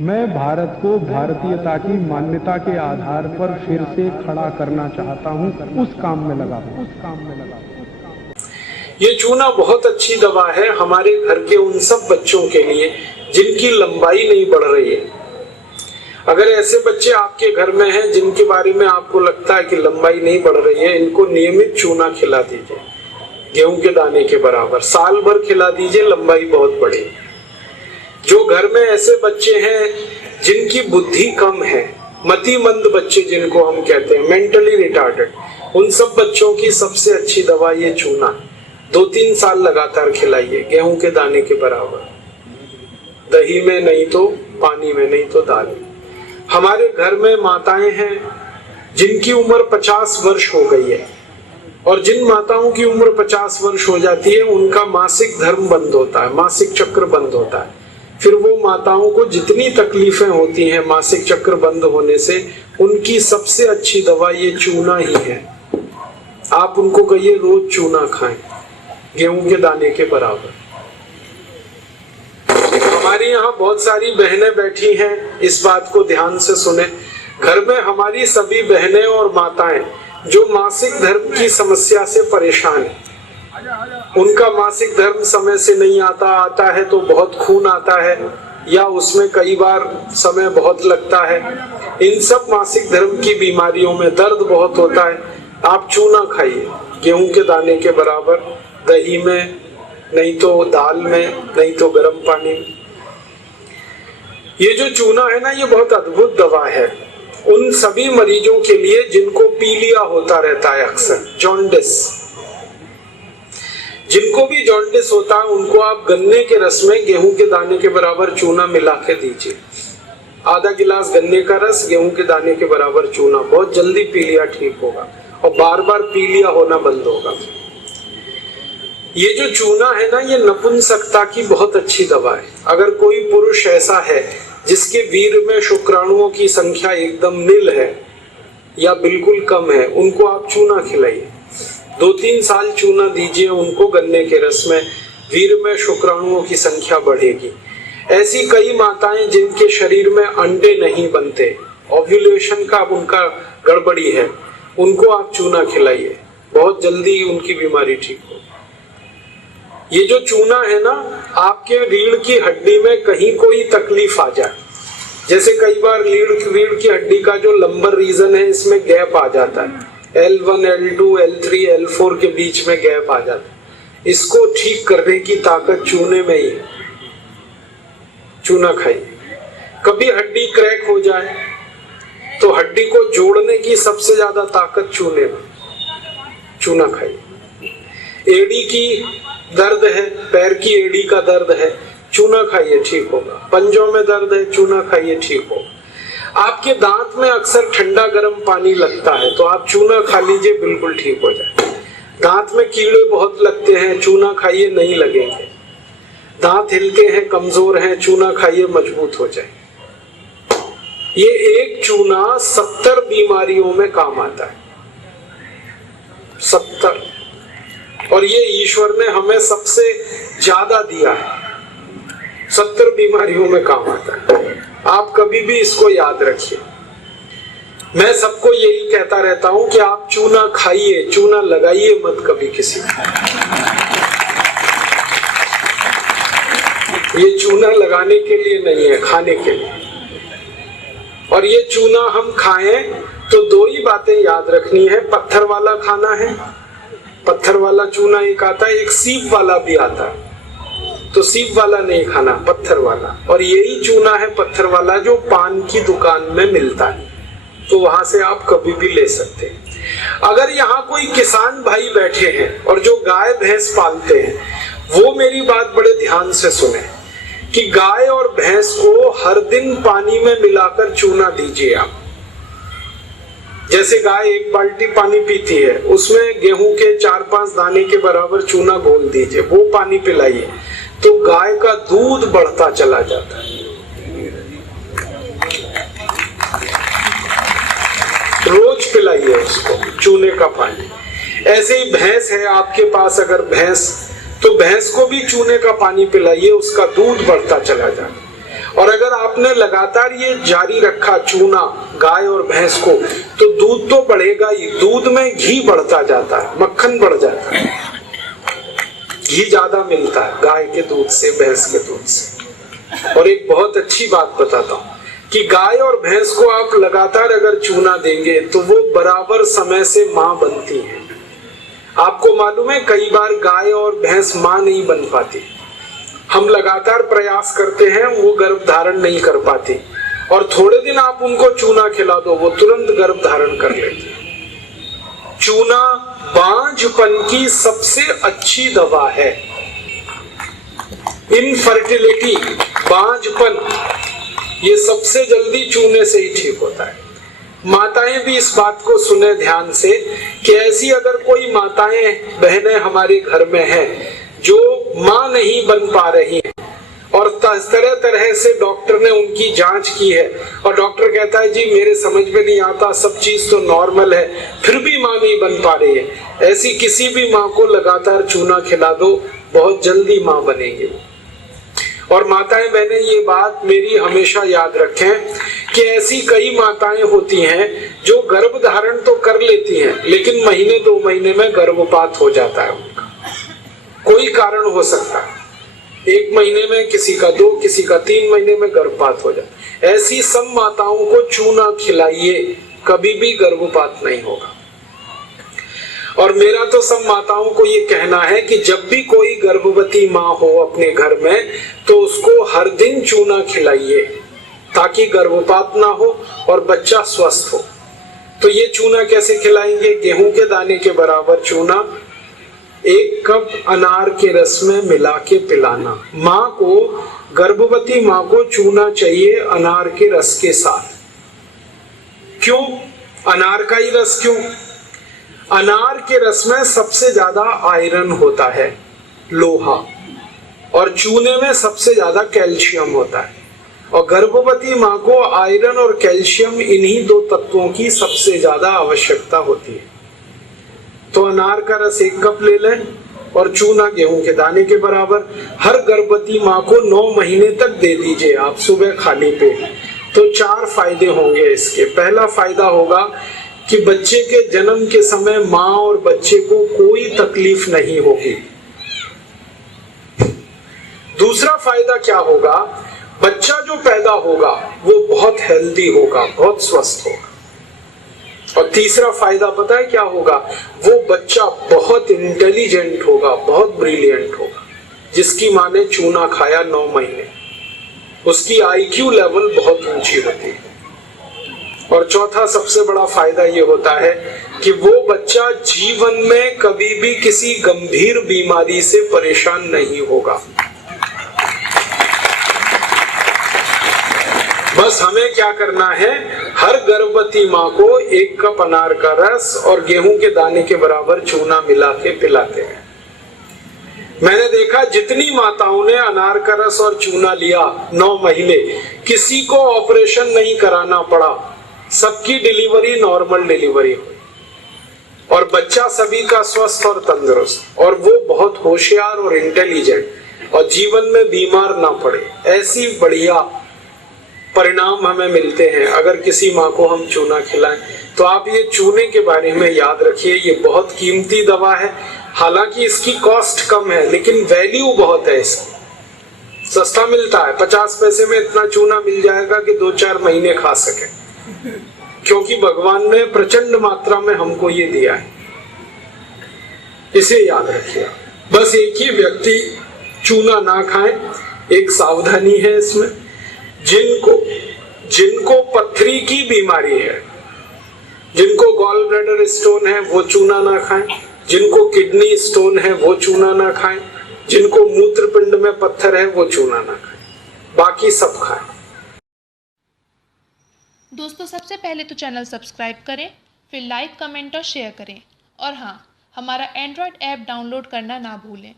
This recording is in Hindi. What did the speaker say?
मैं भारत को भारतीयता की मान्यता के आधार पर फिर से खड़ा करना चाहता हूं, उस काम में लगा हूं। ये चूना बहुत अच्छी दवा है हमारे घर के उन सब बच्चों के लिए जिनकी लंबाई नहीं बढ़ रही है। अगर ऐसे बच्चे आपके घर में हैं जिनके बारे में आपको लगता है कि लंबाई नहीं बढ़ रही है, इनको नियमित चूना खिला दीजिए, गेहूं के दाने के बराबर साल भर खिला दीजिए, लंबाई बहुत बढ़ेगी। जो घर में ऐसे बच्चे हैं जिनकी बुद्धि कम है, मतिमंद बच्चे जिनको हम कहते हैं, मेंटली रिटार्डेड, उन सब बच्चों की सबसे अच्छी दवा ये चूना। 2-3 साल लगातार खिलाइए, गेहूं के दाने के बराबर, दही में नहीं तो पानी में, नहीं तो दाल में। हमारे घर में माताएं हैं जिनकी उम्र 50 वर्ष हो गई है, और जिन माताओं की उम्र 50 वर्ष हो जाती है उनका मासिक धर्म बंद होता है, मासिक चक्र बंद होता है। फिर वो माताओं को जितनी तकलीफें होती हैं मासिक चक्र बंद होने से, उनकी सबसे अच्छी दवा ये चूना ही है। आप उनको कहिए रोज चूना खाएं, गेहूं के दाने के बराबर। हमारी यहाँ बहुत सारी बहनें बैठी हैं, इस बात को ध्यान से सुने। घर में हमारी सभी बहनें और माताएं जो मासिक धर्म की समस्या से परेशान है, उनका मासिक धर्म समय से नहीं आता है तो बहुत खून आता है, या उसमें कई बार समय बहुत लगता है। इन सब मासिक धर्म की बीमारियों में दर्द बहुत होता है। आप चूना खाइए, गेहूं के दाने के बराबर, दही में, नहीं तो दाल में, नहीं तो गर्म पानी में। ये जो चूना है ना, ये बहुत अद्भुत दवा है उन सभी मरीजों के लिए जिनको पीलिया होता रहता है, अक्सर जॉन्डिस। जिनको भी जॉन्डिस होता है उनको आप गन्ने के रस में गेहूं के दाने के बराबर चूना मिला के दीजिए। आधा गिलास गन्ने का रस, गेहूं के दाने के बराबर चूना, बहुत जल्दी पीलिया ठीक होगा और बार बार पीलिया होना बंद होगा। ये जो चूना है ना, ये नपुंसकता की बहुत अच्छी दवा है। अगर कोई पुरुष ऐसा है जिसके वीर्य में शुक्राणुओं की संख्या एकदम नील है या बिल्कुल कम है, उनको आप चूना खिलाइए। 2-3 साल चूना दीजिए उनको गन्ने के रस में, वीर्य में शुक्राणुओं की संख्या बढ़ेगी। ऐसी कई माताएं जिनके शरीर में अंडे नहीं बनते, ओव्यूलेशन का उनका गड़बड़ी है, उनको आप चूना खिलाइए, बहुत जल्दी उनकी बीमारी ठीक हो। ये जो चूना है ना, आपके रीढ़ की हड्डी में कहीं कोई तकलीफ आ जाए, जैसे कई बार रीढ़ की हड्डी का जो लंबर रीजन है इसमें गैप आ जाता है, L1, L2, L3, L4 के बीच में गैप आ जाता है, इसको ठीक करने की ताकत चूने में ही है। चूना खाइए। कभी हड्डी क्रैक हो जाए तो हड्डी को जोड़ने की सबसे ज्यादा ताकत चूने में, चूना खाइए। एड़ी की दर्द है, पैर की एड़ी का दर्द है, चूना खाइए, ठीक होगा। पंजों में दर्द है, चूना खाइए, ठीक होगा। आपके दांत में अक्सर ठंडा गर्म पानी लगता है तो आप चूना खा लीजिए, बिल्कुल ठीक हो जाए। दांत में कीड़े बहुत लगते हैं, चूना खाइए, नहीं लगेंगे। दांत हिलते हैं, कमजोर हैं, चूना खाइए, मजबूत हो जाए। ये एक चूना 70 बीमारियों में काम आता है, 70। और ये ईश्वर ने हमें सबसे ज्यादा दिया है, 70 बीमारियों में काम आता है। आप कभी भी इसको याद रखिए। मैं सबको यही कहता रहता हूं कि आप चूना खाइए, चूना लगाइए मत कभी किसी को। ये चूना लगाने के लिए नहीं है, खाने के लिए। और ये चूना हम खाएं तो 2 ही बातें याद रखनी है। पत्थर वाला खाना है, पत्थर वाला चूना एक आता है, एक सीप वाला भी आता है, तो सीप वाला नहीं खाना, पत्थर वाला। और यही चूना है पत्थर वाला जो पान की दुकान में मिलता है, तो वहां से आप कभी भी ले सकते हैं। अगर यहाँ कोई किसान भाई बैठे हैं और जो गाय भैंस पालते हैं, वो मेरी बात बड़े ध्यान से सुने कि गाय और भैंस को हर दिन पानी में मिलाकर चूना दीजिए आप। जैसे गाय 1 बाल्टी पानी पीती है, उसमें गेहूं के 4-5 दाने के बराबर चूना घोल दीजिए, वो पानी पिलाइए, तो गाय का दूध बढ़ता चला जाता है। रोज पिलाइए उसको चूने का पानी। ऐसे ही भैंस है आपके पास, अगर भैंस, तो भैंस को भी चूने का पानी पिलाइए, उसका दूध बढ़ता चला जाता है। और अगर आपने आपने लगातार ये जारी रखा चूना गाय और भैंस को, तो दूध तो बढ़ेगा ही, दूध में घी बढ़ता जाता है, मक्खन बढ़ जाता है, घी ज्यादा मिलता है गाय के दूध से, भैंस के दूध से। और एक बहुत अच्छी बात बताता हूँ कि गाय और भैंस को आप लगातार अगर चूना देंगे तो वो बराबर समय से मां बनती है। आपको मालूम है कई बार गाय और भैंस मां नहीं बन पाती, हम लगातार प्रयास करते हैं, वो गर्भ धारण नहीं कर पाती, और थोड़े दिन आप उनको चूना खिला दो, वो तुरंत गर्भ धारण कर लेती है। चूना बांझपन की सबसे अच्छी दवा है। इनफर्टिलिटी, बांझपन, ये सबसे जल्दी चूने से ही ठीक होता है। माताएं भी इस बात को सुने ध्यान से कि ऐसी अगर कोई माताएं बहनें हमारे घर में हैं जो मां नहीं बन पा रही हैं, और तरह तरह से डॉक्टर ने उनकी जांच की है, और डॉक्टर कहता है जी मेरे समझ में नहीं आता, सब चीज तो नॉर्मल है, फिर भी मां नहीं बन पा रही है, ऐसी किसी भी मां को लगातार चूना खिला दो, बहुत जल्दी मां बनेगी। और माताएं बहनें ये बात मेरी हमेशा याद रखें कि ऐसी कई माताएं होती हैं जो गर्भ धारण तो कर लेती हैं, लेकिन महीने 2 महीने में गर्भपात हो जाता है उनका, कोई कारण हो सकता है, 1 महीने में, किसी का 2, किसी का 3 महीने में गर्भपात हो जाता है। ऐसी सब माताओं को चूना खिलाइए, कभी भी गर्भपात नहीं होगा। और मेरा तो सब माताओं को ये कहना है कि जब भी कोई गर्भवती माँ हो अपने घर में, तो उसको हर दिन चूना खिलाइए ताकि गर्भपात ना हो और बच्चा स्वस्थ हो। तो ये चूना कैसे खिलाएंगे? गेहूं के दाने के बराबर चूना 1 कप अनार के रस में मिला के पिलाना। माँ को, गर्भवती माँ को चूना चाहिए अनार के रस के साथ। क्यों अनार का ही रस? क्यों? अनार के रस में सबसे ज्यादा आयरन होता है, लोहा, और चूने में सबसे ज्यादा कैल्शियम होता है, और गर्भवती माँ को आयरन और कैल्शियम, इन्हीं 2 तत्वों की सबसे ज्यादा आवश्यकता होती है। तो अनार का रस 1 कप ले लें और चूना गेहूं के दाने के बराबर हर गर्भवती माँ को 9 महीने तक दे दीजिए आप, सुबह खाली पेट। तो 4 फायदे होंगे इसके। पहला फायदा होगा कि बच्चे के जन्म के समय माँ और बच्चे को कोई तकलीफ नहीं होगी। दूसरा फायदा क्या होगा? बच्चा जो पैदा होगा वो बहुत हेल्दी होगा, बहुत स्वस्थ होगा। और तीसरा फायदा पता है क्या होगा? वो बच्चा बहुत इंटेलिजेंट होगा, बहुत ब्रिलियंट होगा। जिसकी माँ ने चूना खाया 9 महीने, उसकी IQ लेवल बहुत ऊंची होती है। और चौथा सबसे बड़ा फायदा ये होता है कि वो बच्चा जीवन में कभी भी किसी गंभीर बीमारी से परेशान नहीं होगा। बस हमें क्या करना है? हर गर्भवती माँ को 1 कप अनार का रस और गेहूं के दाने के बराबर चूना मिला के पिलाते हैं। मैंने देखा जितनी माताओं ने अनार का रस और चूना लिया 9 महीने, किसी को ऑपरेशन नहीं कराना पड़ा, सबकी डिलीवरी नॉर्मल डिलीवरी हुई, और बच्चा सभी का स्वस्थ और तंदुरुस्त, और वो बहुत होशियार और इंटेलिजेंट, और जीवन में बीमार ना पड़े। ऐसी बढ़िया परिणाम हमें मिलते हैं अगर किसी माँ को हम चूना खिलाएं। तो आप ये चूने के बारे में याद रखिए, ये बहुत कीमती दवा है। हालांकि इसकी कॉस्ट कम है, लेकिन वैल्यू बहुत है इसकी। सस्ता मिलता है, 50 पैसे में इतना चूना मिल जाएगा कि 2-4 महीने खा सके, क्योंकि भगवान ने प्रचंड मात्रा में हमको ये दिया है। इसे याद रखिए। बस एक ही व्यक्ति चूना ना खाएं, एक सावधानी है इसमें। जिनको पथरी की बीमारी है, जिनको गॉल ब्लैडर स्टोन है, वो चूना ना खाएं। जिनको किडनी स्टोन है वो चूना ना खाएं। जिनको मूत्रपिंड में पत्थर है वो चूना ना खाएं, बाकी सब खाएं। दोस्तों, सबसे पहले तो चैनल सब्सक्राइब करें, फिर लाइक, कमेंट और शेयर करें, और हाँ, हमारा एंड्रॉयड ऐप डाउनलोड करना ना भूलें।